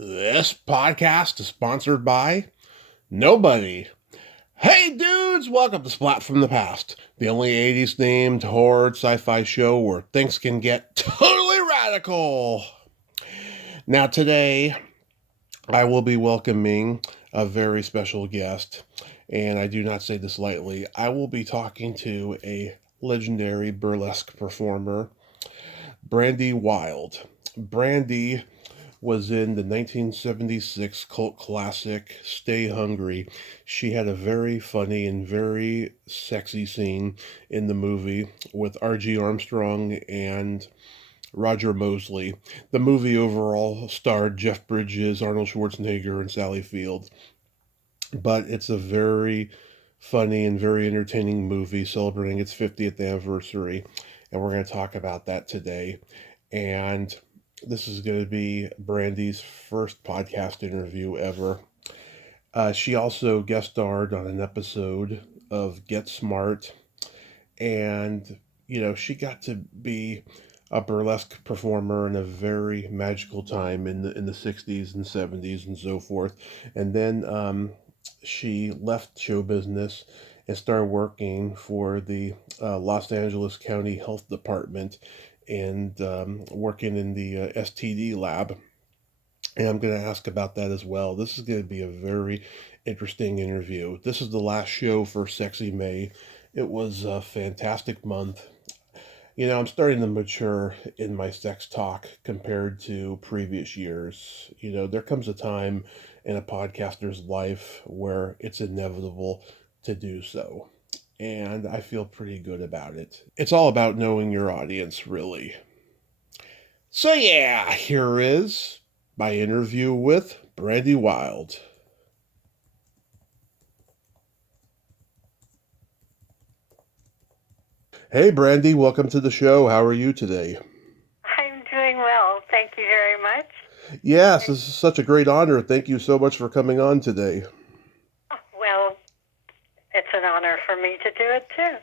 This podcast is sponsored by nobody. Hey dudes, welcome to Splat from the Past, the only 80s themed horror sci-fi show where things can get totally radical. Now today, I will be welcoming a very special guest, and I do not say this lightly. I will be talking to a legendary burlesque performer, Brandy Wilde. Brandy was in the 1976 cult classic Stay Hungry. She had a very funny and very sexy scene in the movie with R.G. Armstrong and Roger Mosley. The movie overall starred Jeff Bridges, Arnold Schwarzenegger, and Sally Field. But it's a very funny and very entertaining movie celebrating its 50th anniversary. And we're going to talk about that today. And this is going to be Brandy's first podcast interview ever. She also guest starred on an episode of Get Smart, and she got to be a burlesque performer in a very magical time in the 60s and 70s and so forth. And then she left show business and started working for the Los Angeles County Health Department and working in the STD lab. And I'm going to ask about that as well. This is going to be a very interesting interview. This is the last show for Sexy May. It was a fantastic month. I'm starting to mature in my sex talk compared to previous years. There comes a time in a podcaster's life where it's inevitable to do so. And I feel pretty good about it. It's all about knowing your audience, really. So yeah, here is my interview with Brandy Wilde. Hey Brandy, welcome to the show. How are you today? I'm doing well. Thank you very much. Yes, this is such a great honor. Thank you so much for coming on today. Well, it's an honor for me to do it too.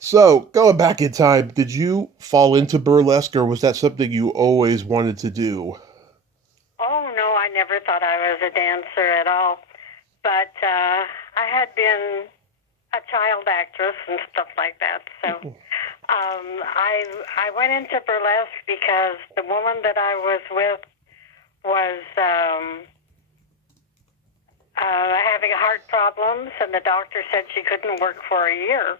So, going back in time, did you fall into burlesque or was that something you always wanted to do? Oh, no, I never thought I was a dancer at all. But I had been a child actress and stuff like that. So I went into burlesque because the woman that I was with was having heart problems, and the doctor said she couldn't work for a year.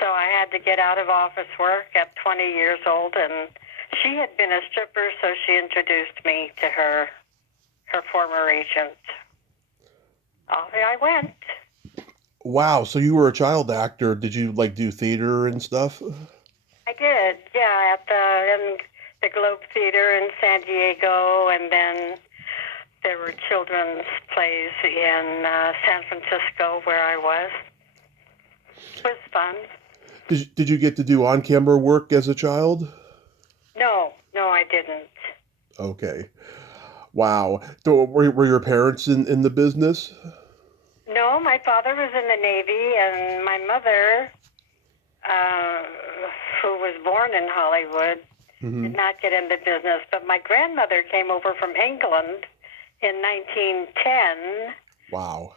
So I had to get out of office work at 20 years old, and she had been a stripper, so she introduced me to her former agent. Off I went. Wow, so you were a child actor. Did you do theater and stuff? I did, yeah, in the Globe Theater in San Diego, and then there were children's plays in San Francisco where I was. It was fun. Did you get to do on-camera work as a child? No, I didn't. Okay. Wow. So were your parents in the business? No, my father was in the Navy, and my mother, who was born in Hollywood, did not get into business. But my grandmother came over from England in 1910. Wow.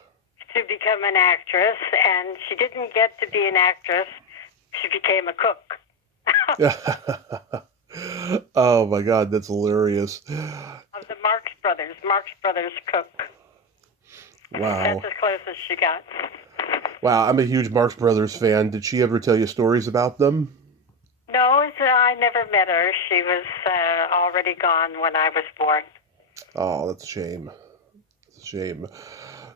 To become an actress, and she didn't get to be an actress. She became a cook. Oh my God, that's hilarious. Of the Marx Brothers cook. Wow. That's as close as she got. Wow, I'm a huge Marx Brothers fan. Did she ever tell you stories about them? No, I never met her. She was already gone when I was born. Oh, that's a shame. That's a shame.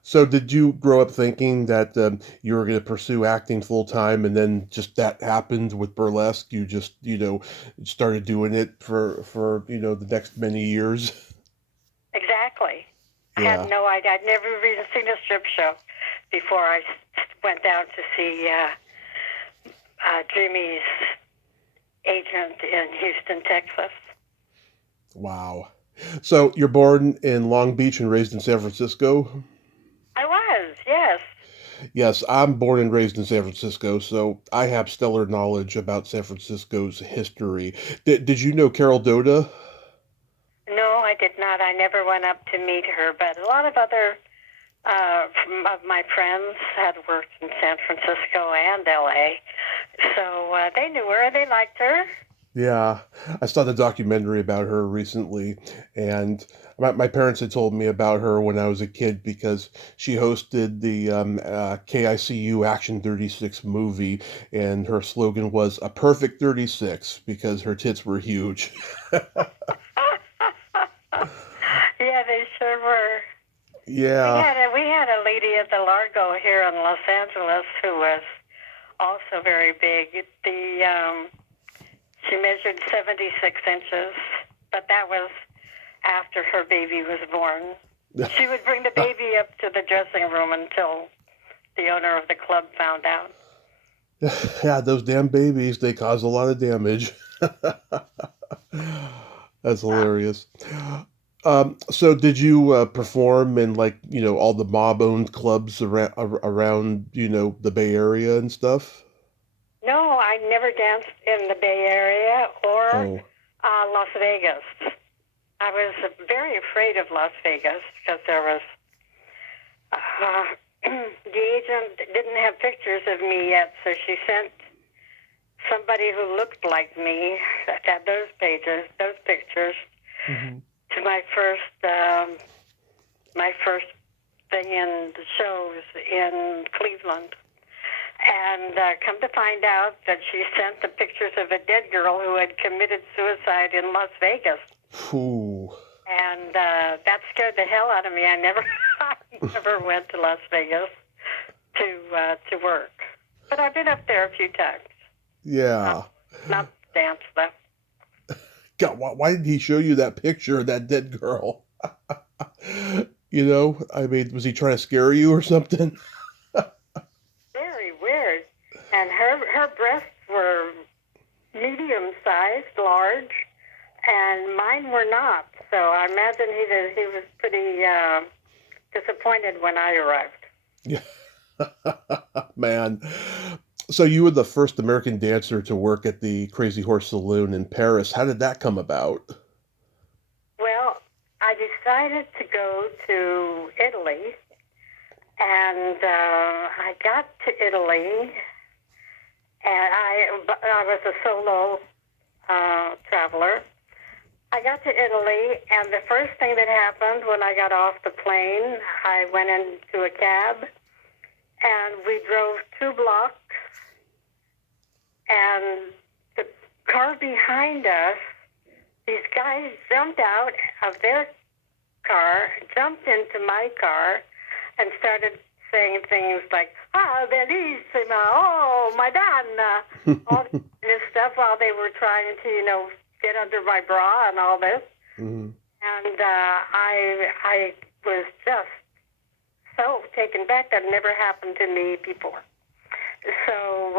So did you grow up thinking that you were going to pursue acting full time and then just that happened with burlesque? You just, started doing it for the next many years? Exactly. I Yeah. had no idea. I'd never even seen a strip show before I went down to see Jimmy's agent in Houston, Texas. Wow. So you're born in Long Beach and raised in San Francisco? I was, yes. Yes, I'm born and raised in San Francisco, so I have stellar knowledge about San Francisco's history. Did you know Carol Doda? No, I did not. I never went up to meet her, but a lot of other of my friends had worked in San Francisco and L.A., so they knew her. They liked her. Yeah, I saw the documentary about her recently, and my parents had told me about her when I was a kid because she hosted the KICU Action 36 movie, and her slogan was "A Perfect 36" because her tits were huge. Yeah, they sure were. Yeah. We had a lady at the Largo here in Los Angeles who was also very big. She measured 76 inches, but that was after her baby was born. She would bring the baby up to the dressing room until the owner of the club found out. Yeah, those damn babies, they cause a lot of damage. That's hilarious. So did you perform in like, all the mob-owned clubs around, the Bay Area and stuff? No, I never danced in the Bay Area or Oh, Las Vegas. I was very afraid of Las Vegas because there was the agent didn't have pictures of me yet, so she sent somebody who looked like me at those pictures, hmm to my first thing in the shows in Cleveland. And come to find out that she sent the pictures of a dead girl who had committed suicide in Las Vegas. Ooh. And that scared the hell out of me. I never, I never went to Las Vegas to work, but I've been up there a few times. Yeah. Not to dance though. God, why did he show you that picture of that dead girl? I mean, was he trying to scare you or something? Very weird. And her breasts were medium sized, large, and mine were not. So I imagine he was pretty disappointed when I arrived. Yeah. Man. So you were the first American dancer to work at the Crazy Horse Saloon in Paris. How did that come about? Well, I decided to go to Italy, and I got to Italy, and I was a solo traveler. I got to Italy, and the first thing that happened when I got off the plane, I went into a cab, and we drove 2 blocks, and the car behind us, these guys jumped out of their car, jumped into my car, and started saying things like, "Ah, bellissima, oh, Madonna," all this stuff while they were trying to, get under my bra and all this. Mhm. And I was just so taken back. That never happened to me before. So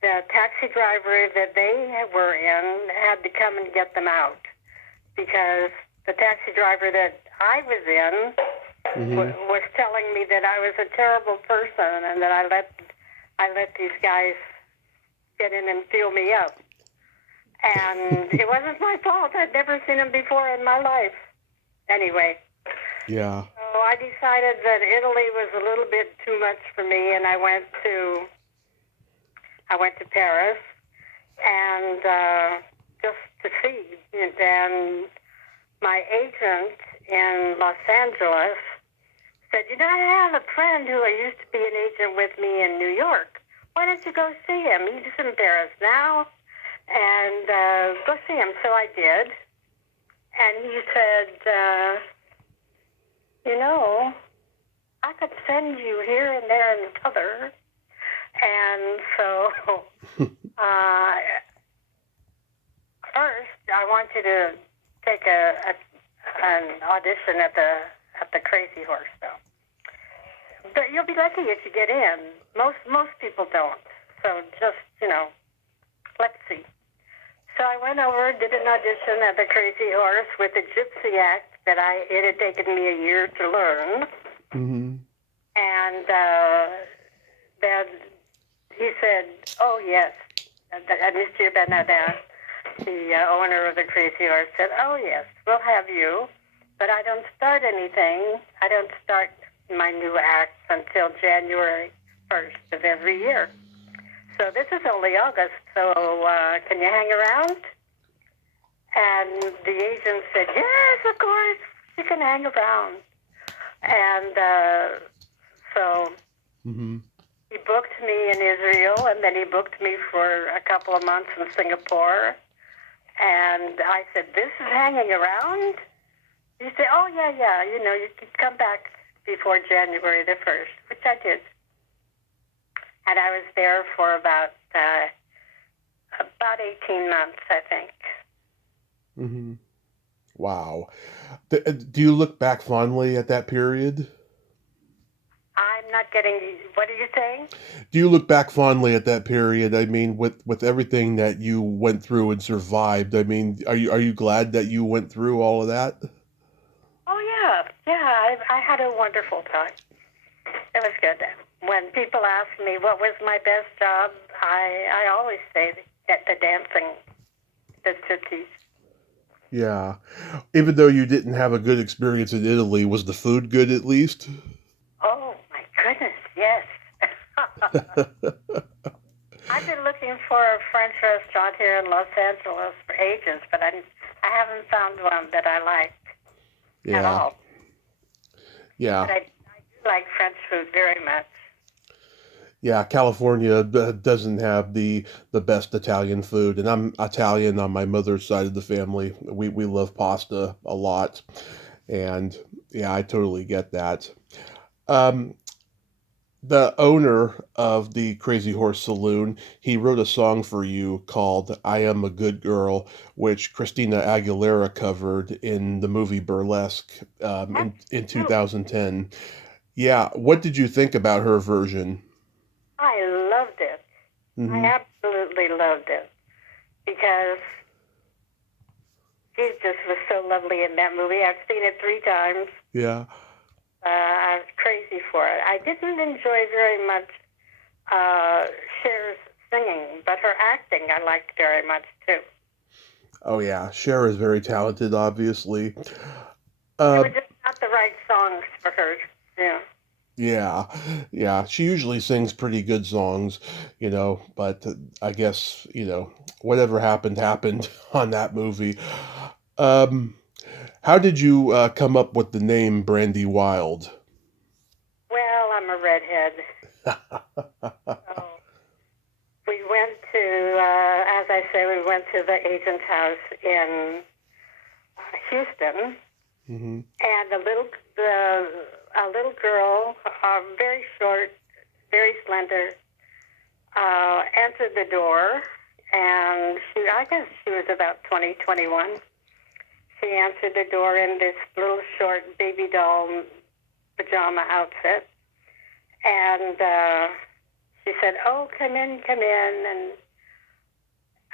the taxi driver that they were in had to come and get them out because the taxi driver that I was in was telling me that I was a terrible person and that I let these guys get in and feel me up. And it wasn't my fault. I'd never seen them before in my life. Anyway, Yeah. so I decided that Italy was a little bit too much for me, and I went to Paris and just to see. And my agent in Los Angeles said, I have a friend who used to be an agent with me in New York. Why don't you go see him? He's in Paris now. And go see him. So I did. And he said, I could send you here and there and t'other. And so first, I want you to take an audition at the Crazy Horse, though. But you'll be lucky if you get in. Most people don't. So just, let's see. So I went over, did an audition at the Crazy Horse with the Gypsy Act that it had taken me a year to learn. Mm-hmm. And then he said, "Oh yes, Monsieur Bernardin, the owner of the Crazy Horse said, "Oh yes, we'll have you, but I don't start anything. I don't start my new acts until January 1st of every year. So this is only August. So can you hang around?" And the agent said, "Yes, of course, you can hang around." And so Mm-hmm. he booked me in Israel, and then he booked me for a couple of months in Singapore. And I said, "This is hanging around?" He said, "Oh, yeah, you can come back before January the 1st, which I did. And I was there for about 18 months, I think. Mm-hmm. Wow. Do you look back fondly at that period? I'm not getting, what are you saying? Do you look back fondly at that period? I mean, with everything that you went through and survived, I mean, are you glad that you went through all of that? Oh, yeah, I had a wonderful time. It was good. When people ask me what was my best job, I always say that the dancing, the striptease. Yeah. Even though you didn't have a good experience in Italy, was the food good at least? Oh, my goodness, yes. I've been looking for a French restaurant here in Los Angeles for ages, but I haven't found one that I like at Yeah. all. Yeah. But I do like French food very much. Yeah, California doesn't have the best Italian food, and I'm Italian on my mother's side of the family. We love pasta a lot, and yeah, I totally get that. Um, the owner of the Crazy Horse Saloon, he wrote a song for you called "I Am a Good Girl," which Christina Aguilera covered in the movie Burlesque That's in cute. 2010. Yeah, what did you think about her version? I loved it. I Hmm. absolutely loved it because she just was so lovely in that movie. I've seen it 3 times. Yeah. I was crazy for it. I didn't enjoy very much uh, Cher's singing, but her acting I liked very much too. Oh yeah, Cher is very talented, obviously. They Uh, were just not the right songs for her. Yeah. yeah, yeah. She usually sings pretty good songs, but I guess whatever happened happened on that movie. Um, how did you come up with the name Brandy Wilde? Well, I'm a redhead. So we went to, as I say, we went to the agent's house in Houston, Hmm. and a little girl, very short, very slender, answered the door, and I guess she was about 20, 21. She answered the door in this little short baby doll pajama outfit, and she said, "Oh, come in, come in,"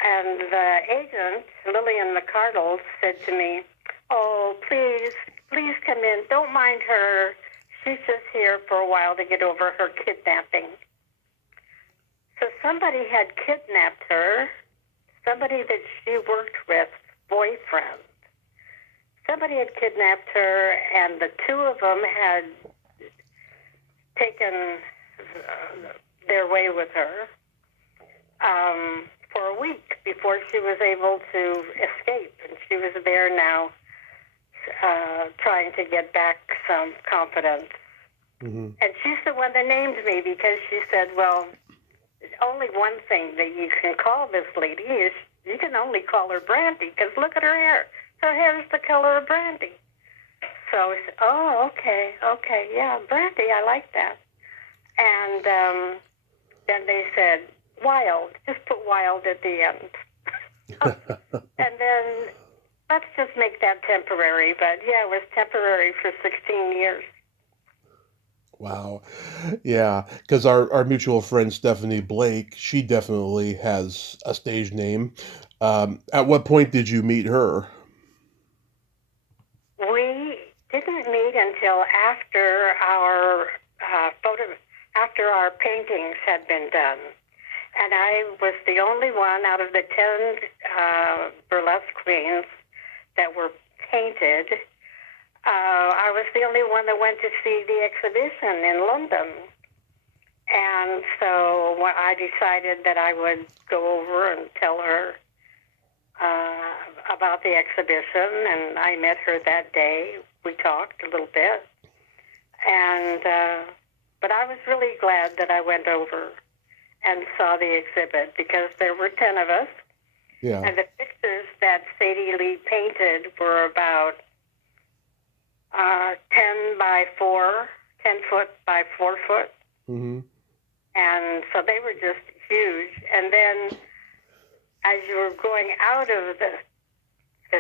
and the agent, Lillian McCardle, said to me, "Oh, please, please come in. Don't mind her. She's just here for a while to get over her kidnapping." So somebody had kidnapped her, somebody that she worked with, boyfriend. Somebody had kidnapped her, and the two of them had taken their way with her for a week before she was able to escape. And she was there now trying to get back some confidence. Hmm. And she's the one that named me because she said, "Well, only one thing that you can call this lady is you can only call her Brandy because look at her hair. Her hair is the color of brandy." So I said, "Oh, okay, yeah, Brandy, I like that." And then they said, "Wilde, just put Wilde at the end." And then let's just make that temporary. But yeah, it was temporary for 16 years. Wow. Yeah, because our mutual friend Stephanie Blake, she definitely has a stage name. At what point did you meet her? We didn't meet until after our after our paintings had been done. And I was the only one out of the 10 burlesque queens that were painted. I was the only one that went to see the exhibition in London. And so I decided that I would go over and tell her about the exhibition, and I met her that day. We talked a little bit, and but I was really glad that I went over and saw the exhibit because there were 10 of us, Yeah. and the pictures that Sadie Lee painted were about 10 by 4, 10 foot by 4 foot. Mm-hmm. And so they were just huge. And then as you were going out of the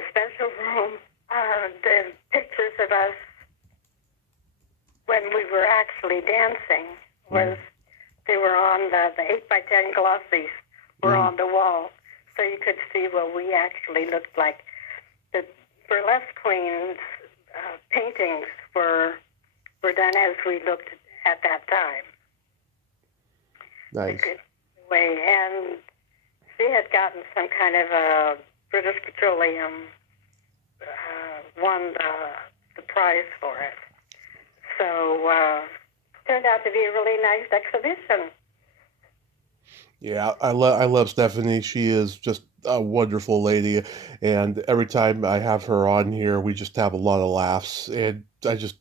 special room, the pictures of us when we were actually dancing was, they were on the 8 by 10 glossies were on the wall. So you could see what we actually looked like. The burlesque queens' paintings were done as we looked at that time. Nice. Way. And she had gotten some kind of a British Petroleum won the prize for it. So turned out to be a really nice exhibition. Yeah, I love Stephanie. She is just a wonderful lady, and every time I have her on here, we just have a lot of laughs, and I just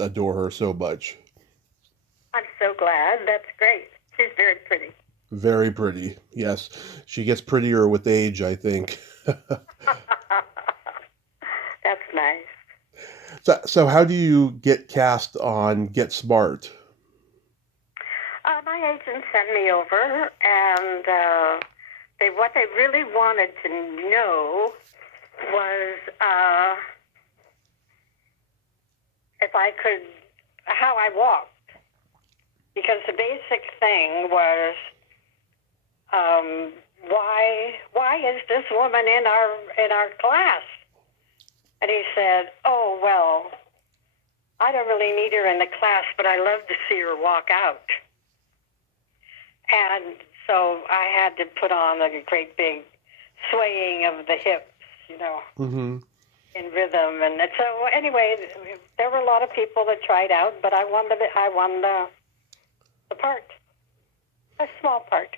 adore her so much. I'm so glad. That's great. She's very pretty. Very pretty. Yes, she gets prettier with age, I think. That's nice. So how do you get cast on Get Smart? My agent sent me over, and what they really wanted to know was if I could, how I walked, because the basic thing was, why is this woman in our class? And he said, oh, well, I don't really need her in the class, but I love to see her walk out. And so I had to put on a great big swaying of the hips, Mm-hmm. in rhythm. And so anyway, there were a lot of people that tried out, but I won the part, a small part.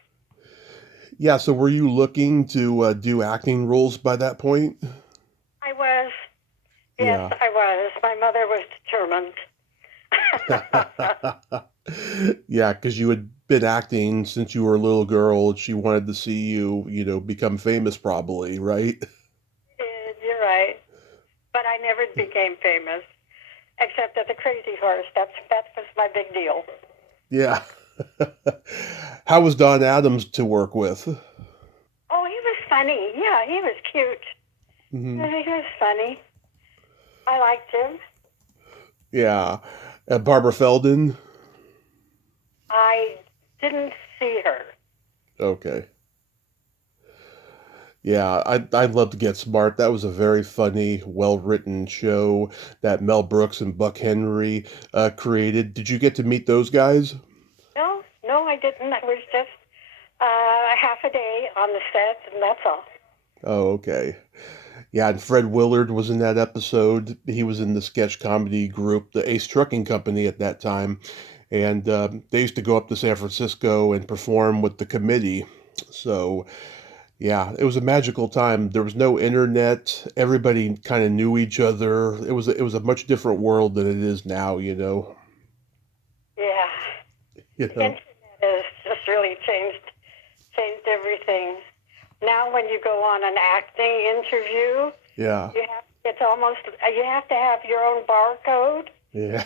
Yeah, so were you looking to do acting roles by that point? I was. Yes, Yeah. I was. My mother was determined. Yeah, because you had been acting since you were a little girl. She wanted to see you, become famous probably, right? You're right. But I never became famous, except at the Crazy Horse. That was my big deal. Yeah. How was Don Adams to work with? Oh, he was funny. Yeah, he was cute. Mm-hmm. He was funny. I liked him. Yeah. Barbara Feldon? I didn't see her. Okay. Yeah, I'd love to Get Smart. That was a very funny, well-written show that Mel Brooks and Buck Henry created. Did you get to meet those guys? No, I didn't. It was just half a day on the set, and that's all. Oh, okay. Yeah, and Fred Willard was in that episode. He was in the sketch comedy group, the Ace Trucking Company at that time. And they used to go up to San Francisco and perform with the committee. So, yeah, it was a magical time. There was no internet. Everybody kind of knew each other. It was a much different world than it is now, Yeah. You The know. internet has just really changed everything. Now, when you go on an acting interview, Yeah. you have to have your own barcode. Yeah.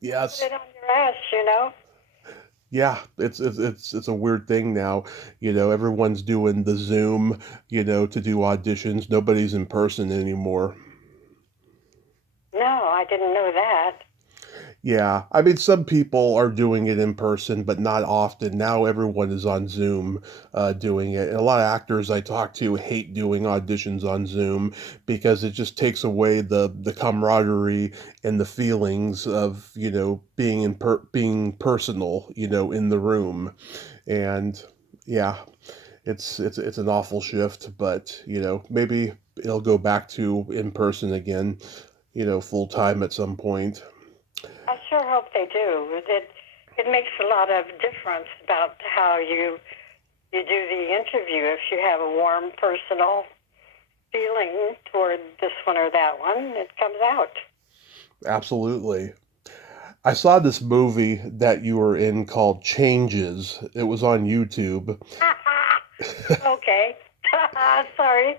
Yes. Put it on your ass. Yeah, it's a weird thing now. Everyone's doing the Zoom, to do auditions. Nobody's in person anymore. No, I didn't know that. Yeah, I mean, some people are doing it in person, but not often. Now everyone is on Zoom doing it. And a lot of actors I talk to hate doing auditions on Zoom because it just takes away the camaraderie and the feelings of, being being personal, in the room. And yeah, it's an awful shift, but maybe it'll go back to in person again, full time at some point. I sure hope they do. It makes a lot of difference about how you do the interview. If you have a warm, personal feeling toward this one or that one, it comes out. Absolutely. I saw this movie that you were in called Changes. It was on YouTube. Okay. Sorry.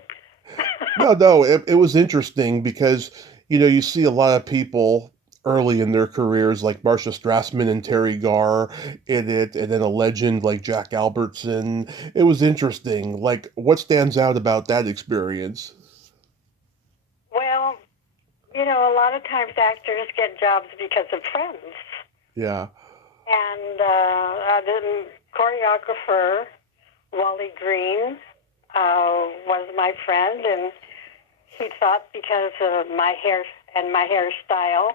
No, it was interesting because, you see a lot of people early in their careers, like Marcia Strassman and Terry Garr in it, and then a legend like Jack Albertson. It was interesting. Like, what stands out about that experience? Well, a lot of times actors get jobs because of friends. Yeah. And the choreographer, Wally Green, was my friend, and he thought because of my hair and my hairstyle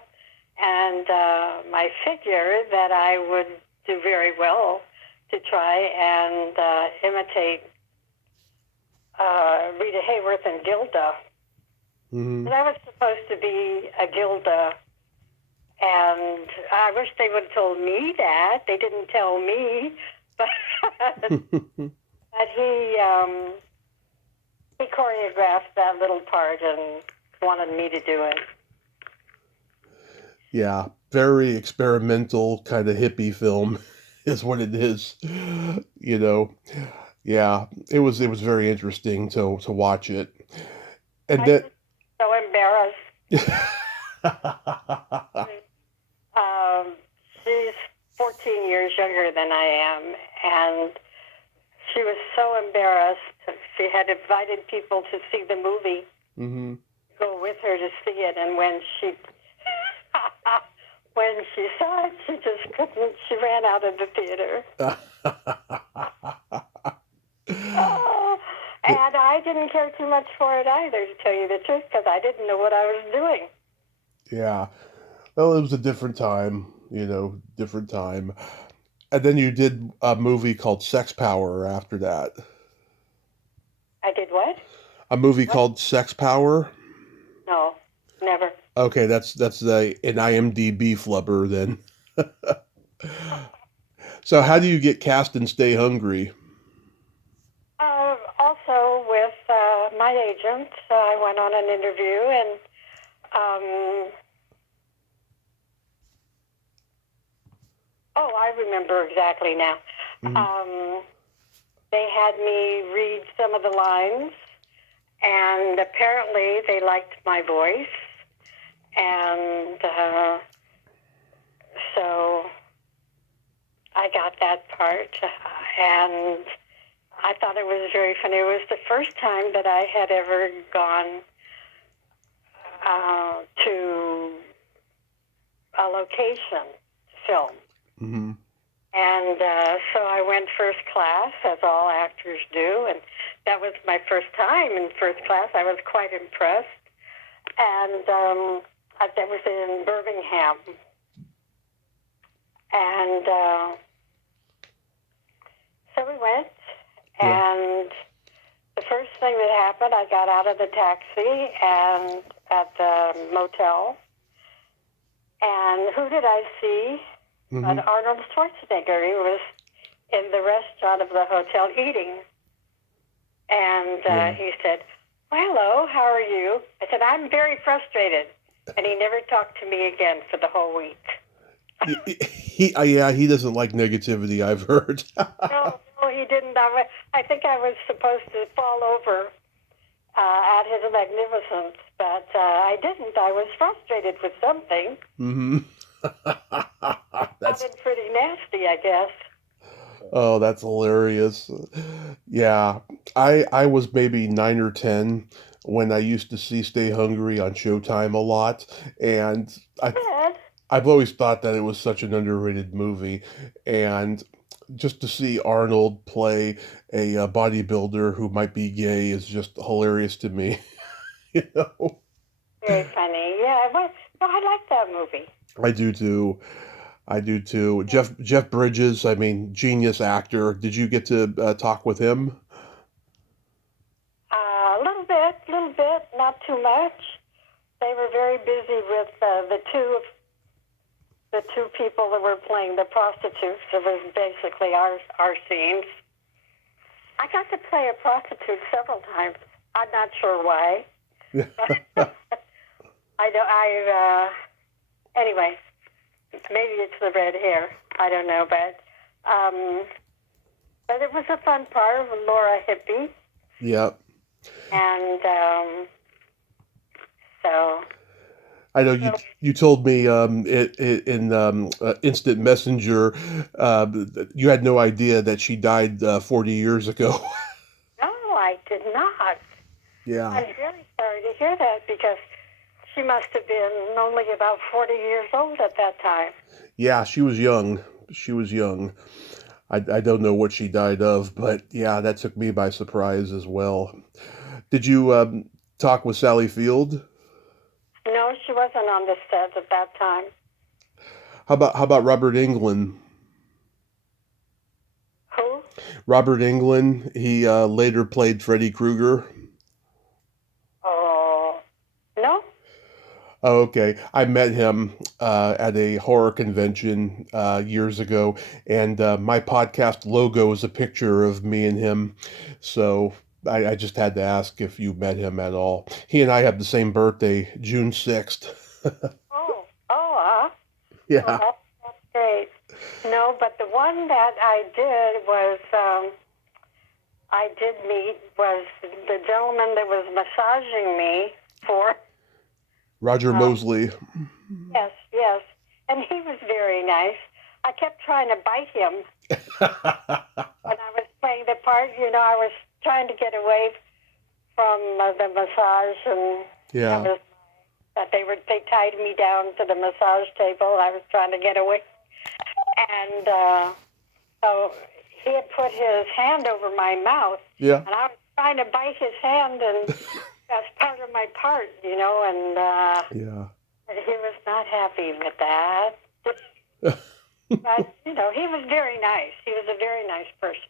and my figure that I would do very well to try and imitate Rita Hayworth and Gilda. Hmm. And I was supposed to be a Gilda, and I wish they would have told me that. They didn't tell me, but but he choreographed that little part and wanted me to do it. Yeah, very experimental kind of hippie film is what it is. You know. Yeah, it was very interesting to watch it. And I then was so embarrassed. Um, she's 14 years younger than I am, and she was so embarrassed. She had invited people to see the movie, hmm go with her to see it, and when she when she saw it, she just couldn't. She ran out of the theater. Oh, and I didn't care too much for it either, to tell you the truth, because I didn't know what I was doing. Yeah. Well, it was a different time, different time. And then you did a movie called Sex Power after that. I did what? A movie What? called Sex Power? No, never. Okay, that's an IMDb flubber then. So how do you get cast in Stay Hungry? Also, with my agent, I went on an interview, and I remember exactly now. Hmm. Um, they had me read some of the lines, and apparently they liked my voice, and so I got that part, and I thought it was very funny. It was the first time that I had ever gone to a location to film. Hmm. And so I went first class, as all actors do, and that was my first time in first class. I was quite impressed. And that was in Birmingham. And so we went, Yeah. and the first thing that happened, I got out of the taxi and at the motel, and who did I see? Hmm. But Arnold Schwarzenegger. He was in the restaurant of the hotel eating, and Yeah. he said, "Well, hello, how are you?" I said, "I'm very frustrated," and he never talked to me again for the whole week. Yeah, he doesn't like negativity, I've heard. No, he didn't. I think I was supposed to fall over at his magnificence, but I didn't. I was frustrated with something. Hmm. That's Sounded pretty nasty, I guess. Oh, that's hilarious. Yeah, I was maybe 9 or 10 when I used to see Stay Hungry on Showtime a lot, and Good. I've always thought that it was such an underrated movie, and just to see Arnold play a bodybuilder who might be gay is just hilarious to me. You know, Very funny. Yeah, well, no, I like that movie. I do too. I do too. Jeff Bridges, I mean, genius actor. Did you get to talk with him? A little bit, not too much. They were very busy with the two people that were playing the prostitutes. It was basically our scenes. I got to play a prostitute several times. I'm not sure why. Anyway, maybe it's the red hair. I don't know, but it was a fun part of Laura Hippie. Yep. And so I know you told me in Instant Messenger you had no idea that she died 40 years ago. no, I did not. Yeah. I'm very sorry to hear that because she must have been only about 40 years old at that time. Yeah, she was young. She was young. I don't know what she died of, but yeah, that took me by surprise as well. Did you talk with Sally Field? No, she wasn't on the set at that time. How about Robert Englund? Who? Robert Englund. He later played Freddy Krueger. Oh, no. Oh, okay. I met him at a horror convention years ago, and my podcast logo is a picture of me and him. So I just had to ask if you met him at all. He and I have the same birthday, June 6th. Well, Yeah. that's great. No, but the one that I did meet was the gentleman that was massaging me for. Roger Mosley. Yes. And he was very nice. I kept trying to bite him when I was playing the part. You know, I was trying to get away from the massage, and Yeah. they tied me down to the massage table. I was trying to get away, and so he had put his hand over my mouth, Yeah. and I was trying to bite his hand, and that's part of my part, you know, and Yeah. he was not happy with that. But, you know, he was very nice. He was a very nice person.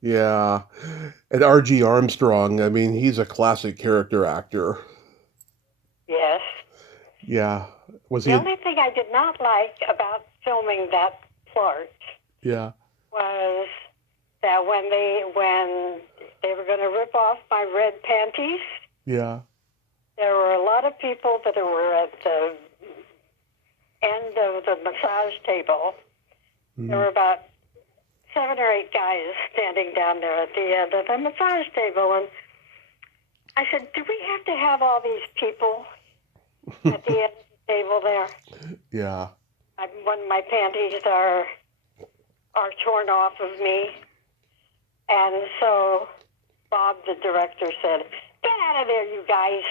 Yeah. And R.G. Armstrong, I mean, he's a classic character actor. Yes. Yeah. Was he? The only thing I did not like about filming that part Yeah. was that when they were going to rip off my red panties, Yeah. there were a lot of people that were at the end of the massage table. Mm-hmm. There were about 7 or 8 guys standing down there at the end of the massage table, and I said, "Do we have to have all these people at the end of the table there?" Yeah. When my panties are torn off of me, and so Bob, the director, said, "Get out of there, you guys!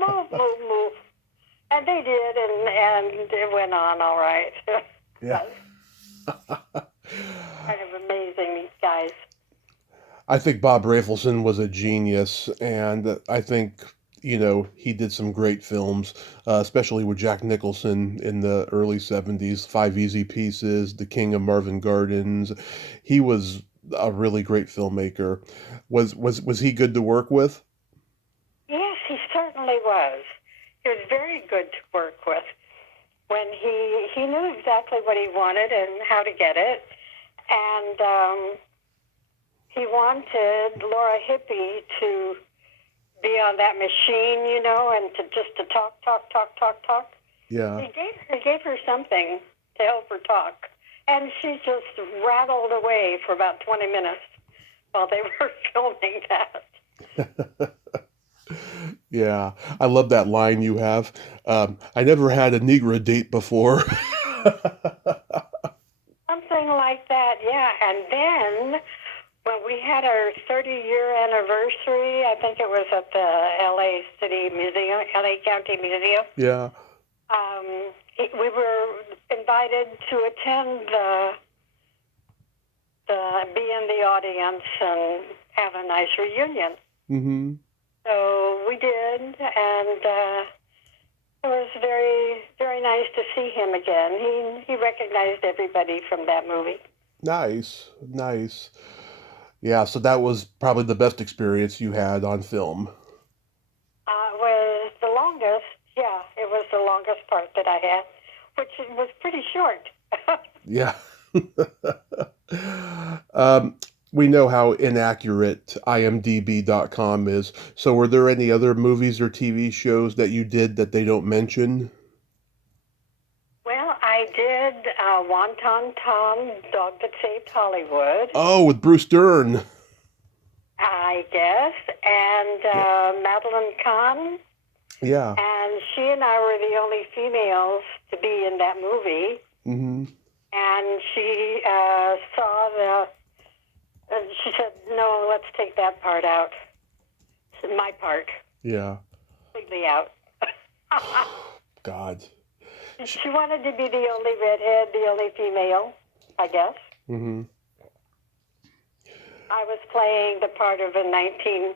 move!" And they did, and it went on all right. Yeah. Kind of amazing, these guys. I think Bob Rafelson was a genius, and I think, you know, he did some great films, especially with Jack Nicholson in the early 70s, Five Easy Pieces, The King of Marvin Gardens. He was a really great filmmaker. Was he good to work with? Yes, he certainly was. He was very good to work with. When he knew exactly what he wanted and how to get it, and he wanted Laura Hippie to be on that machine, you know, and to talk. Yeah. He gave her something to help her talk, and she just rattled away for about 20 minutes while they were filming that. Yeah, I love that line you have. I never had a Negra date before. Something like that, yeah. And then when we had our 30-year anniversary, I think it was at the L.A. City Museum, L.A. County Museum. Yeah. We were invited to attend be in the audience and have a nice reunion. So we did, and it was very, very nice to see him again. He recognized everybody from that movie. Nice, nice. Yeah, so that was probably the best experience you had on film. Was the longest, yeah, it was the longest part that I had, which was pretty short. Yeah. um, we know how inaccurate IMDb.com is. So were there any other movies or TV shows that you did that they don't mention? Well, I did Wonton Tom, Dog That Saved Hollywood, Oh, with Bruce Dern. I guess, and Yeah. Madeline Kahn. Yeah. And she and I were the only females to be in that movie. Mm-hmm. And she saw she said, no, let's take that part out. My part, Yeah. completely out. God. She wanted to be the only redhead, the only female, I guess. Mm-hmm. I was playing the part of a 1920s,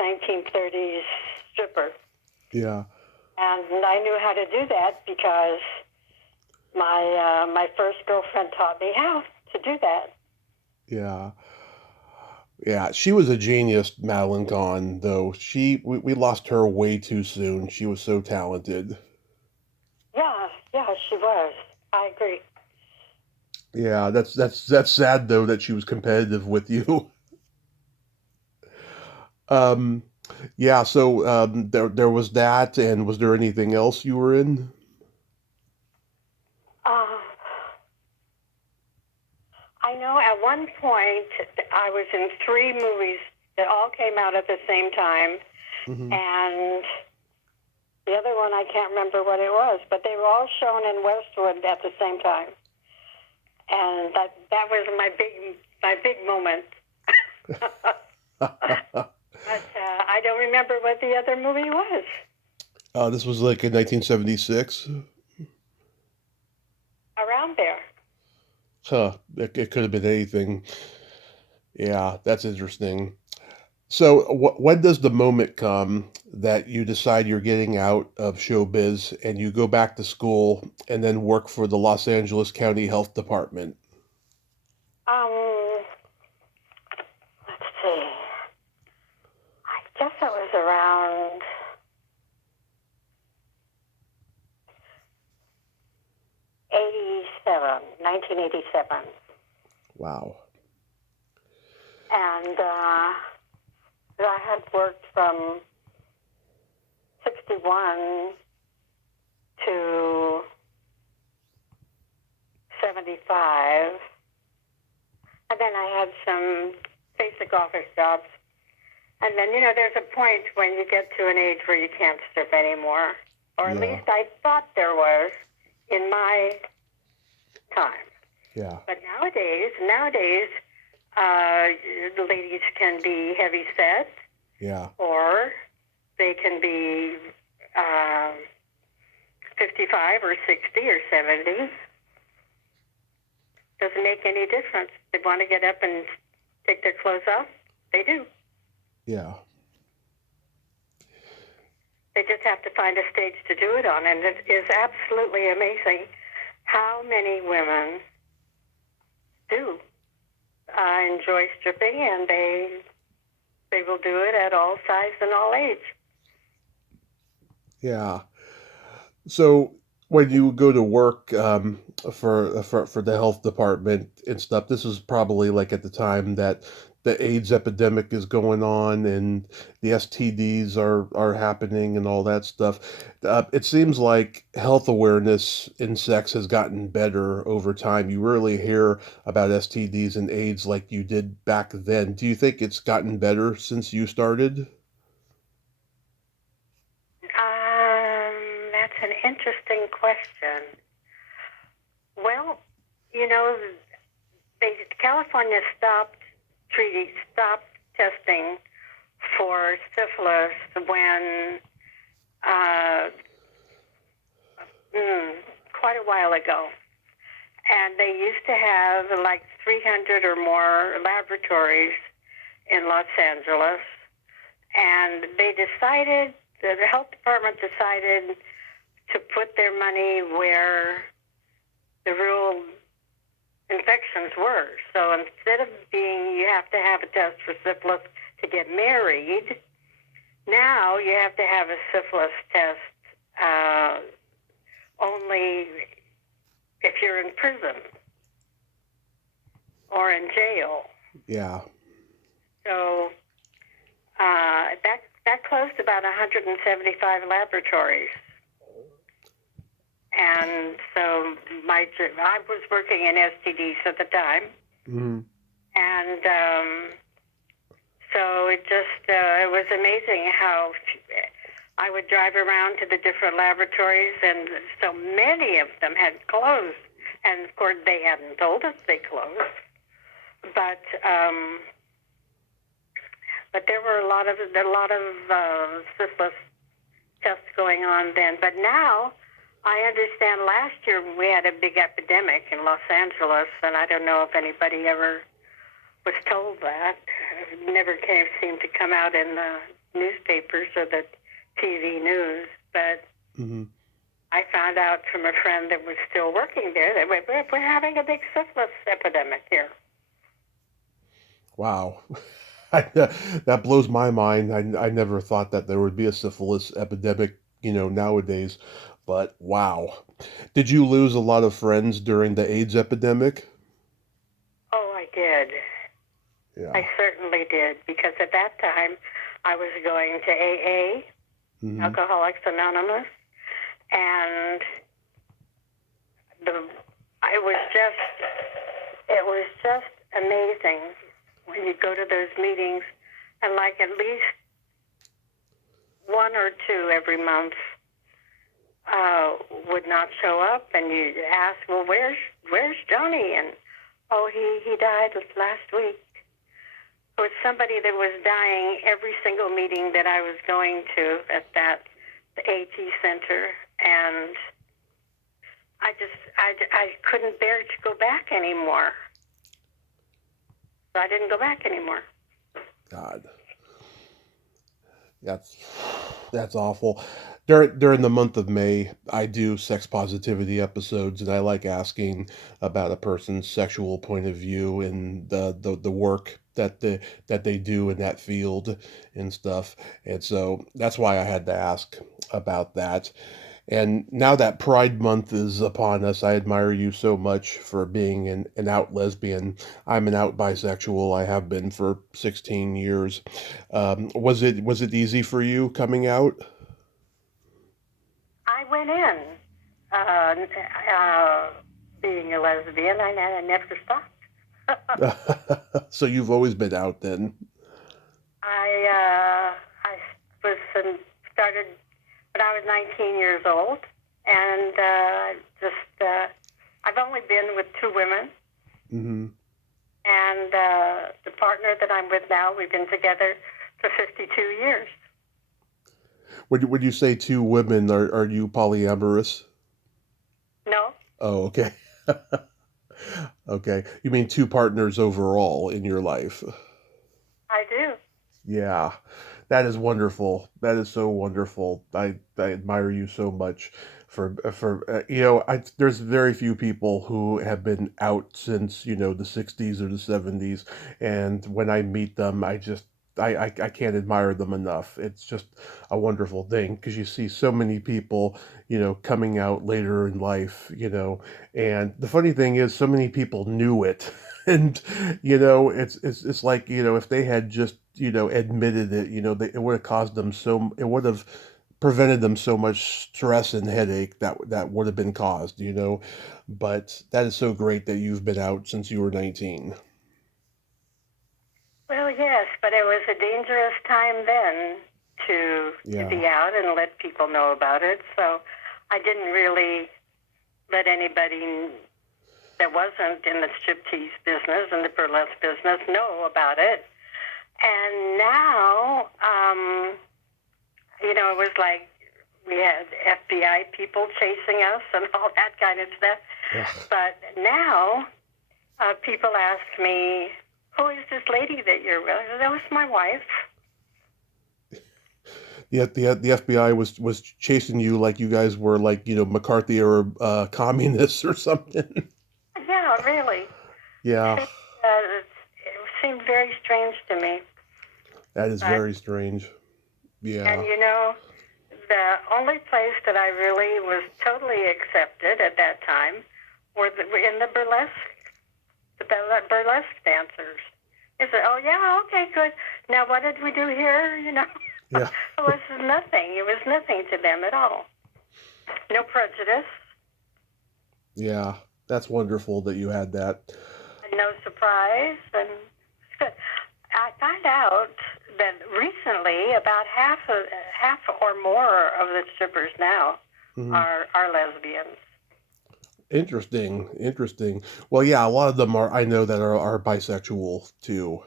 1930s stripper. Yeah. And I knew how to do that because my first girlfriend taught me how to do that. Yeah. Yeah. She was a genius, Madeline Kahn, though. We lost her way too soon. She was so talented. Yeah, she was. I agree. Yeah, that's sad though that she was competitive with you. Um, yeah, so there was that, and was there anything else you were in? Uh, I know at one point I was in 3 movies that all came out at the same time, Hmm. and the other one I can't remember what it was, but they were all shown in Westwood at the same time, and that was my big moment. But I don't remember what the other movie was. This was like in 1976. Around there. Huh, it could have been anything. Yeah, that's interesting. So, when does the moment come that you decide you're getting out of showbiz and you go back to school and then work for the Los Angeles County Health Department? Um, let's see. I guess it was around 1987. Wow. And I had worked from 61 to 75. And then I had some basic office jobs. And then, there's a point when you get to an age where you can't strip anymore. Or at Yeah. least I thought there was in my time. Yeah. But nowadays, the ladies can be heavy set, Yeah. or they can be 55 or 60 or 70. Doesn't make any difference. They want to get up and take their clothes off, they do. Yeah. They just have to find a stage to do it on, and it is absolutely amazing how many women do enjoy stripping, and they will do it at all size and all age. Yeah. So when you go to work for the health department and stuff, this is probably like at the time that the AIDS epidemic is going on and the STDs are happening and all that stuff. It seems like health awareness in sex has gotten better over time. You rarely hear about STDs and AIDS like you did back then. Do you think it's gotten better since you started? That's an interesting question. Well, California stopped testing for syphilis when quite a while ago. And they used to have like 300 or more laboratories in Los Angeles. And the health department decided to put their money where the real infections were. So instead of you have to have a test for syphilis to get married, now you have to have a syphilis test only if you're in prison or in jail. Yeah. So that closed about 175 laboratories. And so I was working in STDs at the time. Mm-hmm. And so it was amazing how I would drive around to the different laboratories, and so many of them had closed. And of course, they hadn't told us they closed. But there were a lot of syphilis tests going on then. But now, I understand last year we had a big epidemic in Los Angeles, and I don't know if anybody ever was told that. It never seemed to come out in the newspapers or the TV news, but Mm-hmm. I found out from a friend that was still working there that we're having a big syphilis epidemic here. Wow. That blows my mind. I never thought that there would be a syphilis epidemic, nowadays. But wow. Did you lose a lot of friends during the AIDS epidemic? Oh, I did. Yeah. I certainly did, because at that time I was going to AA, Mm-hmm. Alcoholics Anonymous, and it was just amazing when you go to those meetings, and like at least one or two every month would not show up, and you ask, well, where's Johnny? And oh, he died last week. It was somebody that was dying every single meeting that I was going to at the AT Center, and I couldn't bear to go back anymore. So I didn't go back anymore. God. That's awful. During the month of May, I do sex positivity episodes, and I like asking about a person's sexual point of view and the work that they do in that field and stuff. And so that's why I had to ask about that. And now that Pride Month is upon us, I admire you so much for being an out lesbian. I'm an out bisexual. I have been for 16 years. Was it easy for you coming out? I went in being a lesbian, and I never stopped. So you've always been out then? I started when I was 19 years old, and I've only been with two women, Mm-hmm. and the partner that I'm with now, we've been together for 52 years. Would you say two women? Are you polyamorous? No, Oh, okay. Okay. You mean two partners overall in your life? I do. Yeah, that is wonderful. That is so wonderful. I admire you so much for there's very few people who have been out since the 60s or the 70s, and when I meet them, I can't admire them enough. It's just a wonderful thing because you see so many people coming out later in life, and the funny thing is so many people knew it. And it's like if they had just admitted it, it would have caused them it would have prevented them so much stress and headache that would have been caused, but that is so great that you've been out since you were 19. Well, yes, but it was a dangerous time then to Yeah. be out and let people know about it. So I didn't really let anybody that wasn't in the striptease business and the burlesque business know about it. And now, it was like we had FBI people chasing us and all that kind of stuff. Ugh. But now, people ask me, who is this lady that you're with? That was my wife. Yet the FBI was chasing you like you guys were like, McCarthy or communists or something. Yeah, really. Yeah, It seemed very strange to me. that is But very strange. and Yeah. the only place that I really was totally accepted at that time were in the burlesque dancers. They said, "Oh yeah, okay, good. Now what did we do here?" Yeah. It was nothing. It was nothing to them at all. No prejudice, Yeah. That's wonderful that you had that. no surprise, and I found out that recently about half or more of the strippers now Mhm. are lesbians. Interesting, interesting. Well, yeah, a lot of them I know that are bisexual too,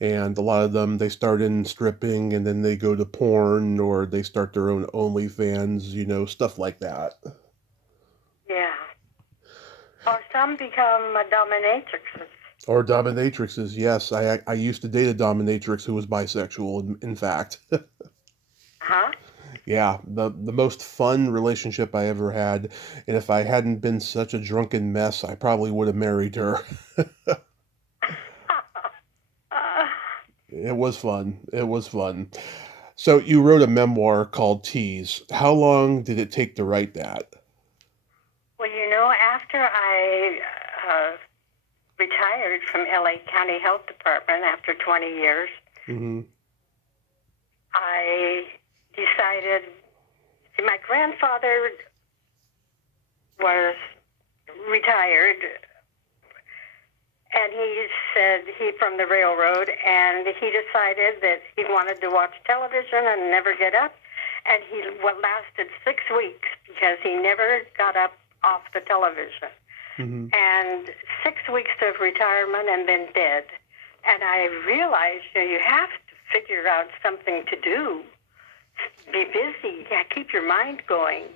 and a lot of them, they start in stripping and then they go to porn or they start their own OnlyFans, stuff like that. Yeah. Or some become dominatrixes. Or dominatrixes, yes. I used to date a dominatrix who was bisexual, in fact. Huh? Yeah, the most fun relationship I ever had, and if I hadn't been such a drunken mess, I probably would have married her. uh, It was fun. It was fun. So you wrote a memoir called Tease. How long did it take to write that? well, after I retired from LA County Health Department after 20 years, Hmm. I decided. See, my grandfather was retired, and he said he from the railroad, and he decided that he wanted to watch television and never get up, and he lasted 6 weeks because he never got up off the television, Hmm. and 6 weeks of retirement and then dead. And I realized you have to figure out something to do, be busy, yeah, keep your mind going,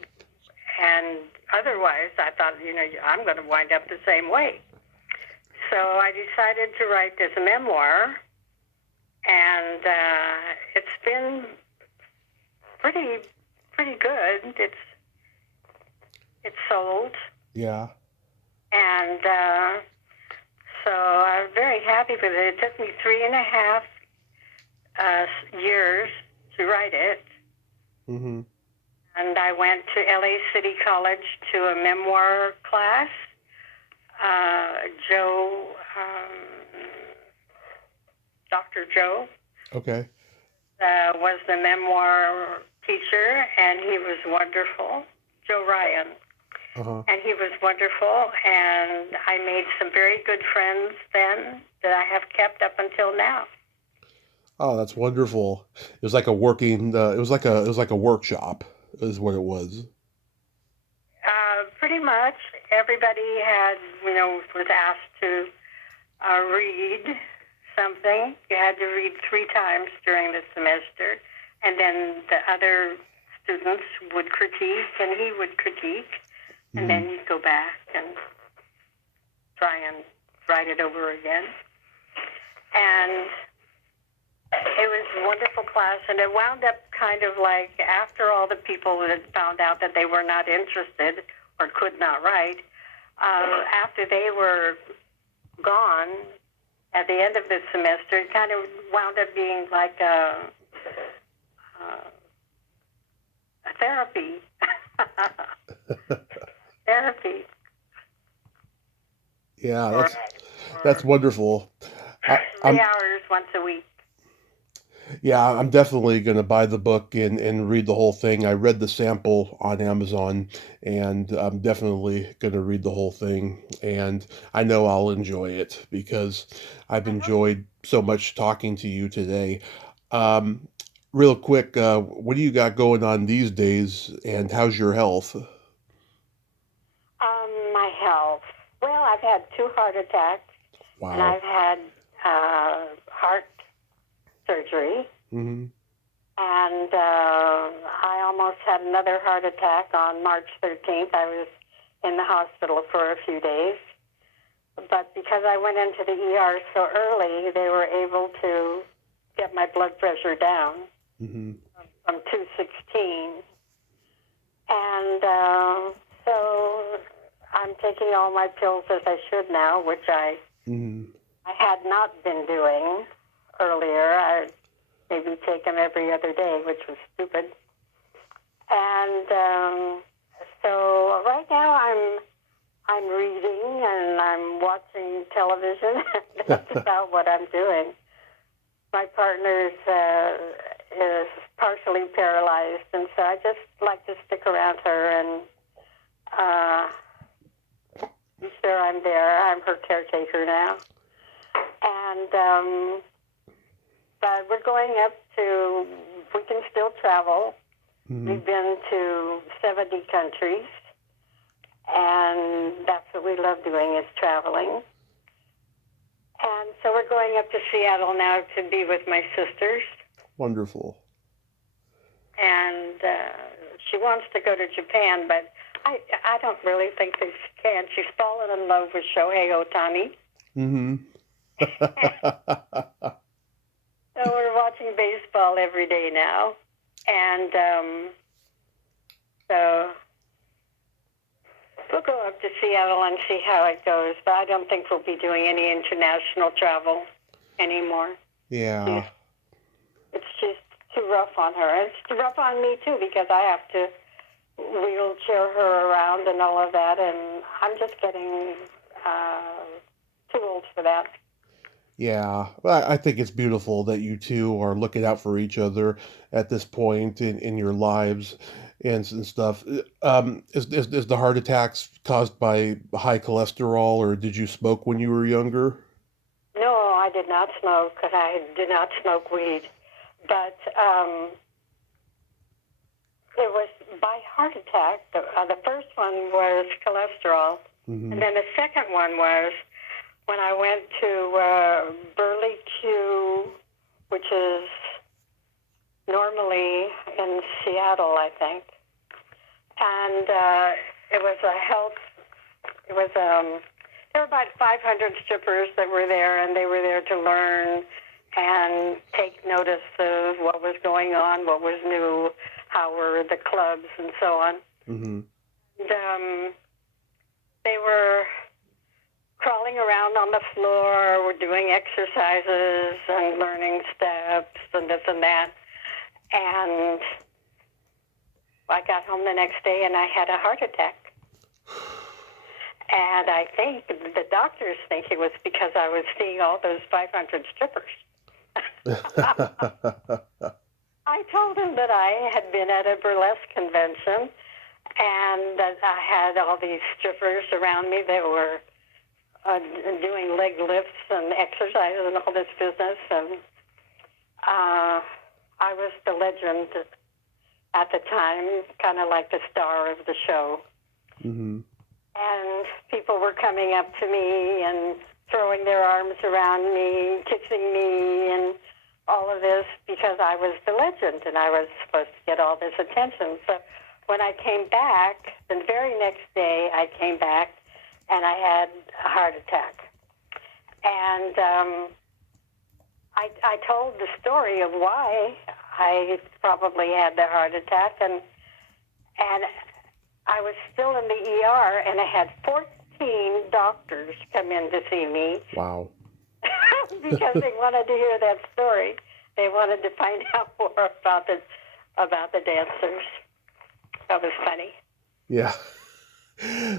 and otherwise I thought, I'm going to wind up the same way. So I decided to write this memoir, and it's been pretty good. It's sold, Yeah. and so I'm very happy with it. It took me 3.5 years to write it, Hmm. and I went to LA City College to a memoir class. Joe, Dr. Joe, Okay. was the memoir teacher, and he was wonderful. Joe Ryan. Uh-huh. And he was wonderful, and I made some very good friends then that I have kept up until now. Oh, that's wonderful. It was like a working. It was like a workshop, is what it was. Pretty much everybody was asked to read something. You had to read 3 times during the semester, and then the other students would critique, and he would critique, and Hmm. then you'd go back and try and write it over again. And it was a wonderful class, and it wound up kind of like after all the people had found out that they were not interested or could not write, after they were gone at the end of the semester, it kind of wound up being like a therapy. Therapy. Yeah, Or, that's or wonderful. I, 3 I'm hours once a week. Yeah, I'm definitely gonna buy the book and read the whole thing. I read the sample on Amazon, and I'm definitely gonna read the whole thing. And I know I'll enjoy it because I've Mm-hmm. enjoyed so much talking to you today. Um, Real quick, what do you got going on these days, and how's your health? My health. Well, I've had 2 heart attacks, and Wow. I've had heart surgery, Hmm. and I almost had another heart attack on March 13th. I was in the hospital for a few days, but because I went into the ER so early, they were able to get my blood pressure down. Mm-hmm. from 216. And so I'm taking all my pills as I should now, which Mm-hmm. I had not been doing earlier. I maybe take them every other day, which was stupid. And so right now I'm reading and I'm watching television. That's about what I'm doing. My partner is partially paralyzed, and so I just like to stick around her and be sure I'm there. I'm her caretaker now. And but we're going up to, we can still travel. Mm-hmm. We've been to 70 countries, and that's what we love doing is traveling. And so we're going up to Seattle now to be with my sisters. Wonderful. And she wants to go to Japan, but I don't really think that she can. She's fallen in love with Shohei Ohtani. Mm-hmm. So we're watching baseball every day now. And so we'll go up to Seattle and see how it goes. But I don't think we'll be doing any international travel anymore. Yeah. It's just too rough on her. It's too rough on me, too, because I have to wheelchair her around and all of that. And I'm just getting too old for that. Yeah, I think it's beautiful that you two are looking out for each other at this point in your lives and stuff. Is the heart attacks caused by high cholesterol, or did you smoke when you were younger? No, I did not smoke, because I did not smoke weed. But it was by heart attack. The first one was cholesterol. Mm-hmm. And then the second one was when I went to Burley Q, which is normally in Seattle, I think. And it was there were about 500 strippers that were there, and they were there to learn and take notice of what was going on, what was new, how were the clubs, and so on. Mm-hmm. And they were crawling around on the floor, were doing exercises and learning steps and this and that. And I got home the next day and I had a heart attack. And I think the doctors think it was because I was seeing all those 500 strippers. I told him that I had been at a burlesque convention and that I had all these strippers around me that were doing leg lifts and exercises and all this business. And I was the legend at the time, kind of like the star of the show. Mm-hmm. And people were coming up to me and throwing their arms around me, kissing me, and all of this because I was the legend and I was supposed to get all this attention. So when I came back, the very next day I came back and I had a heart attack. And I told the story of why I probably had the heart attack, and I was still in the ER, and I had 14 doctors come in to see me. Wow. Because they wanted to hear that story. They wanted to find out more about the dancers. That was funny. Yeah.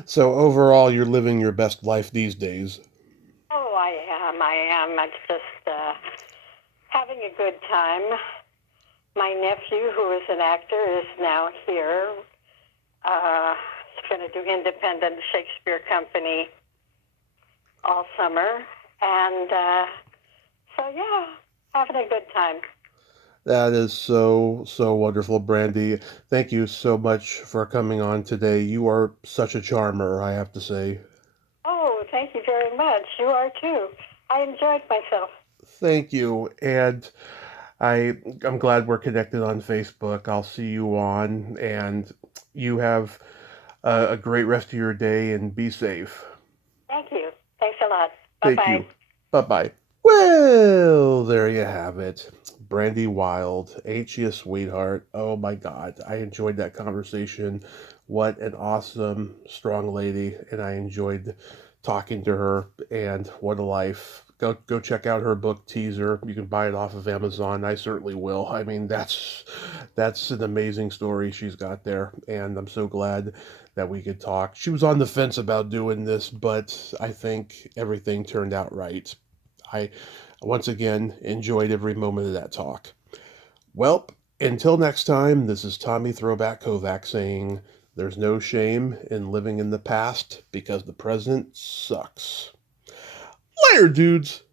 So overall, you're living your best life these days. Oh, I am. It's just having a good time. My nephew, who is an actor, is now here. He's going to do independent Shakespeare company all summer. And so, yeah, having a good time. That is so wonderful, Brandy. Thank you so much for coming on today. You are such a charmer, I have to say. Oh, thank you very much. You are too. I enjoyed myself. Thank you. And I'm glad we're connected on Facebook. I'll see you on, and you have a great rest of your day and be safe. Thank you. Thanks a lot. Thank Bye-bye. you. Bye-bye. Well, there you have it. Brandy Wilde. Ain't she a sweetheart? Oh my God. I enjoyed that conversation. What an awesome, strong lady. And I enjoyed talking to her. And what a life. Go check out her book Teaser. You can buy it off of Amazon. I certainly will. I mean, that's an amazing story she's got there. And I'm so glad that we could talk. She was on the fence about doing this, but I think everything turned out right. I once again enjoyed every moment of that talk. Well, until next time, this is Tommy Throwback Kovac saying there's no shame in living in the past because the present sucks. Later, dudes!